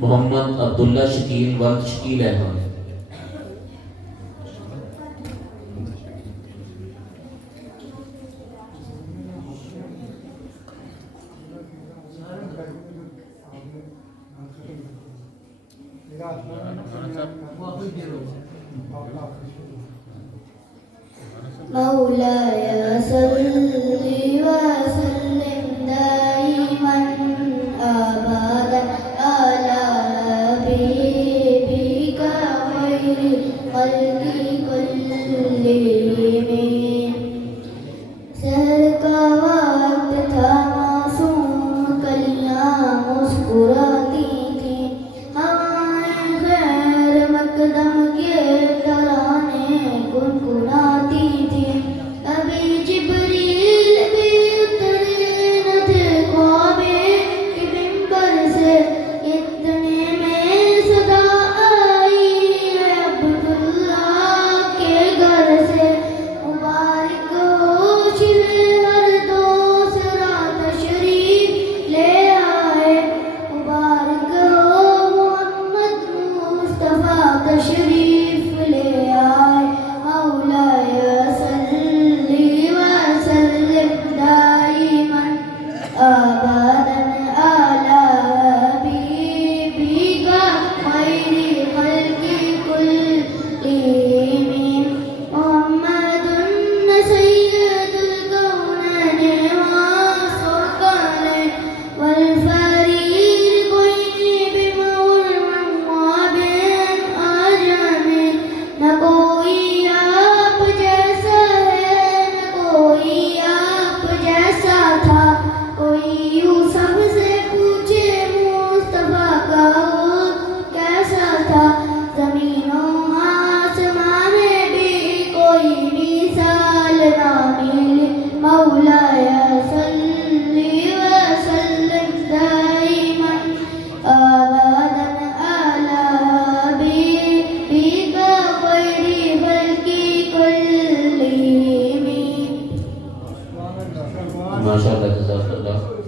محمد عبداللہ شکیل ولد شکیل احمد. مولاي صل وسلم دائما أبدا على حبيبك خير الخلق كلهم. سحر کا وقت تھا معصوم کلیاں مسکراتی تھیں، ہوائیں خیر مقدم کے ترانے گنگناتی تھیں. ابھی جبریل بھی اترے نہ تھے خوابے کہ ممبر سے اتنے میں صدا آئی ہے عبداللہ کے گھر سے. مبارک ہو شرے ہر دوسرا تشریف لے آئے، مبارک ہو محمد مصطفیٰ تشریف لے آئے. مولاي صل وسلم دائما أبدا على حبيبك خير خلق كلهم. محمد سيد الكونين والسلطان والفريقين بمر وبين أجمع. نہ کوئی آپ جیسا ہے نہ کوئی آپ جیسا تھا، کوئی یوں سب سے پوچھے مصطفیٰ کا وہ کیسا تھا. زمین و آسمان میں بھی کوئی مثال نہ ملی. مولا